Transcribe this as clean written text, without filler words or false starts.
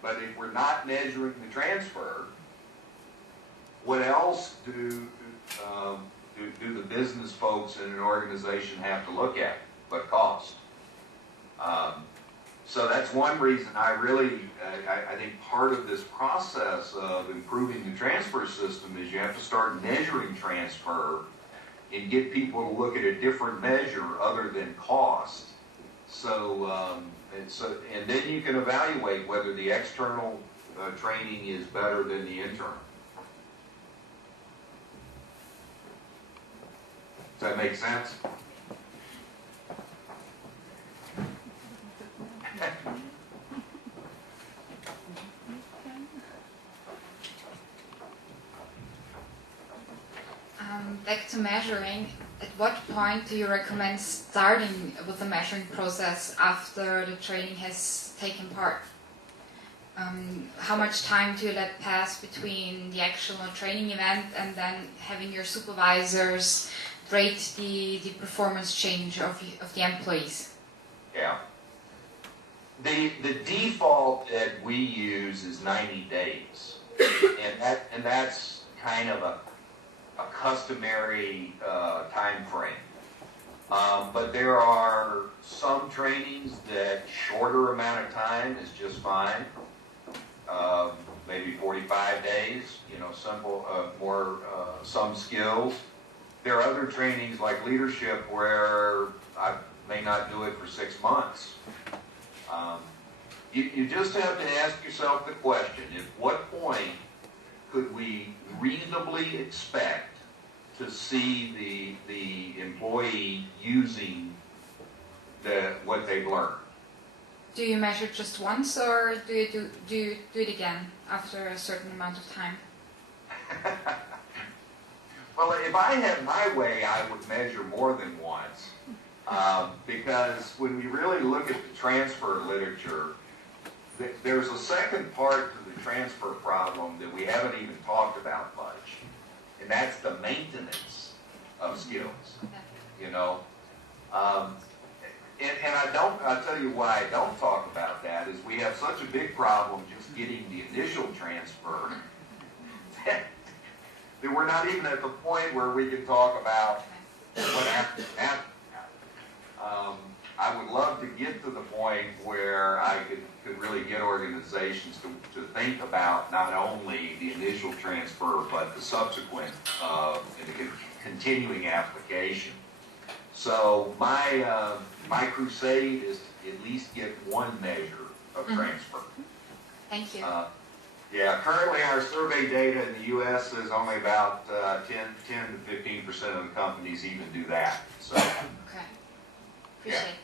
But if we're not measuring the transfer, what else do the business folks in an organization have to look at but cost? So that's one reason I think part of this process of improving the transfer system is you have to start measuring transfer and get people to look at a different measure other than cost. So, and then you can evaluate whether the external training is better than the internal. Does that make sense? Back to measuring, at what point do you recommend starting with the measuring process after the training has taken part? How much time do you let pass between the actual training event and then having your supervisors rate the performance change of the employees? Yeah. The default that we use is 90 days, and that's kind of a customary time frame. But there are some trainings that shorter amount of time is just fine. Maybe 45 days, simple, some skills. There are other trainings like leadership where I may not do it for 6 months. You just have to ask yourself the question, at what point could we reasonably expect to see the employee using what they've learned? Do you measure just once, or do you do it again after a certain amount of time? Well, if I had my way, I would measure more than once. Because when we really look at the transfer literature, there's a second part to the transfer problem that we haven't even talked about much, and that's the maintenance of skills. And I'll tell you why I don't talk about that is we have such a big problem just getting the initial transfer that we're not even at the point where we can talk about what happens after. I would love to get to the point where I could really get organizations to think about not only the initial transfer, but the subsequent and the continuing application. So my crusade is to at least get one measure of transfer. Thank you. Yeah, currently our survey data in the U.S. is only about 10 to 15% of the companies even do that. So, Okay. Appreciate it.